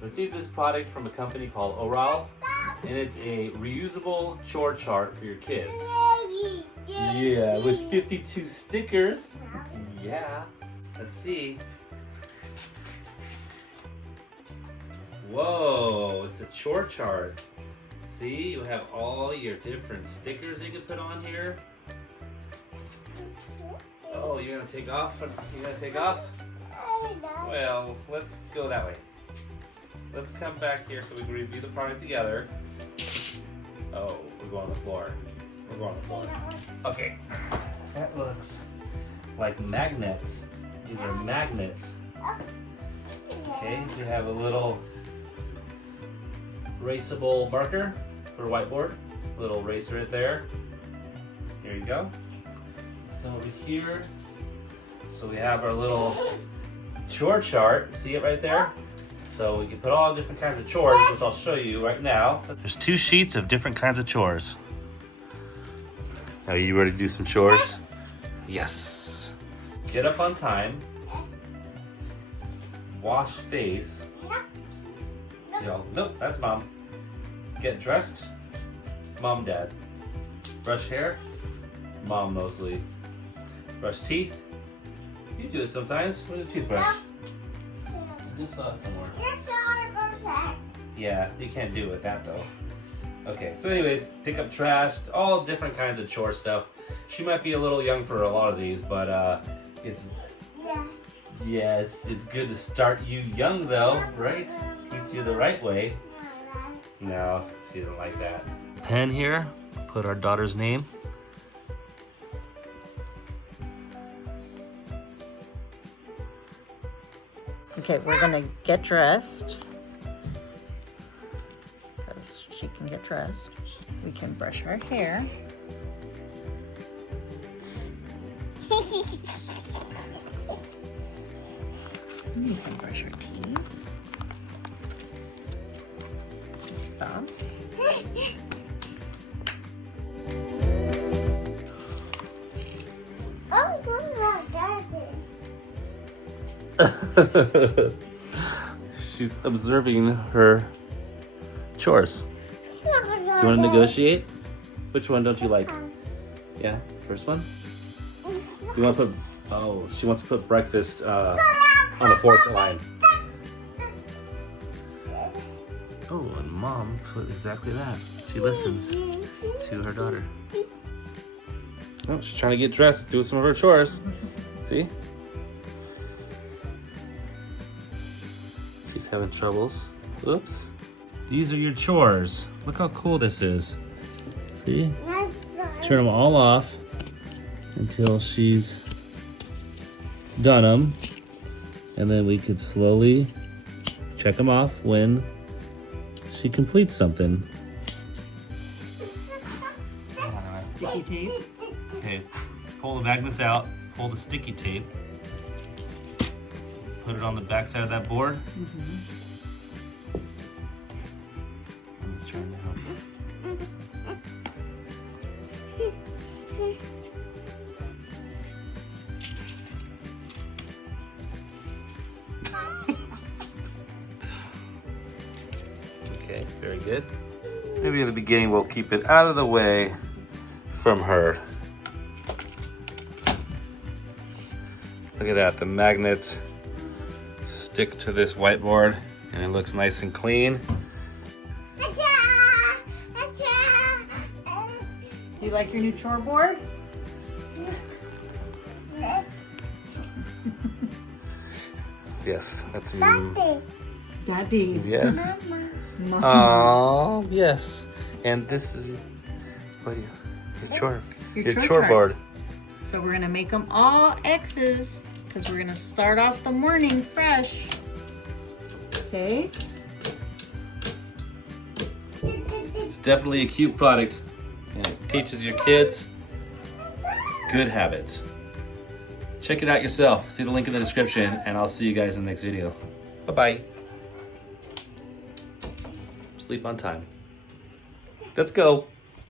Received this product from a company called Oorall, and it's a reusable chore chart for your kids. Yeah, with 52 stickers. Yeah. Let's see. Whoa, it's a chore chart. See, you have all your different stickers you can put on here. Oh, you're gonna take off? You're gonna take off? Well, let's go that way. Let's come back here so we can review the product together. Oh, we're going on the floor. We're going on the floor. Okay. That looks like magnets. These are magnets. Okay, you have a little Reusable marker for whiteboard. Little eraser right there. Here you go. Let's go over here. So we have our little chore chart. See it right there? So we can put all different kinds of chores, which I'll show you right now. There's 2 sheets of different kinds of chores. Are you ready to do some chores? Yes. Get up on time. Wash face. Nope, that's mom. Get dressed. Mom, dad. Brush hair. Mom mostly. Brush teeth. You do it sometimes with a toothbrush. I just saw it somewhere. Yeah, you can't do it with that though. Okay, so anyways, pick up trash, all different kinds of chore stuff. She might be a little young for a lot of these, but it's good to start you young though, right? Teach you the right way. No, she doesn't like that. Pen here, put our daughter's name. Okay, we're gonna get dressed. Because she can get dressed. We can brush her hair. You can brush her teeth. Stop. She's observing her chores. Do you want to negotiate? Which one don't you like? Yeah, first one? You want to put, oh, she wants to put breakfast on the 4th line. Oh, and mom put exactly that. She listens to her daughter. Oh, she's trying to get dressed, do some of her chores. See? She's having troubles. Oops. These are your chores. Look how cool this is. See? Turn them all off until she's done them. And then we could slowly check them off when she completes something. Sticky tape. Okay, pull the magnets out, pull the sticky tape, put it on the back side of that board. Let's try to help. Okay, very good. Maybe in the beginning we'll keep it out of the way from her. Look at that, the magnets stick to this whiteboard and it looks nice and clean. Do you like your new chore board? Yes, that's Daddy. Yes. Mama. Oh, yes. And this is what are you? Your chore chart. board. So we're gonna make them all X's because we're gonna start off the morning fresh. Okay. It's definitely a cute product and it teaches your kids good habits. Check it out yourself. See the link in the description and I'll see you guys in the next video. Bye-bye. Sleep on time. Let's go.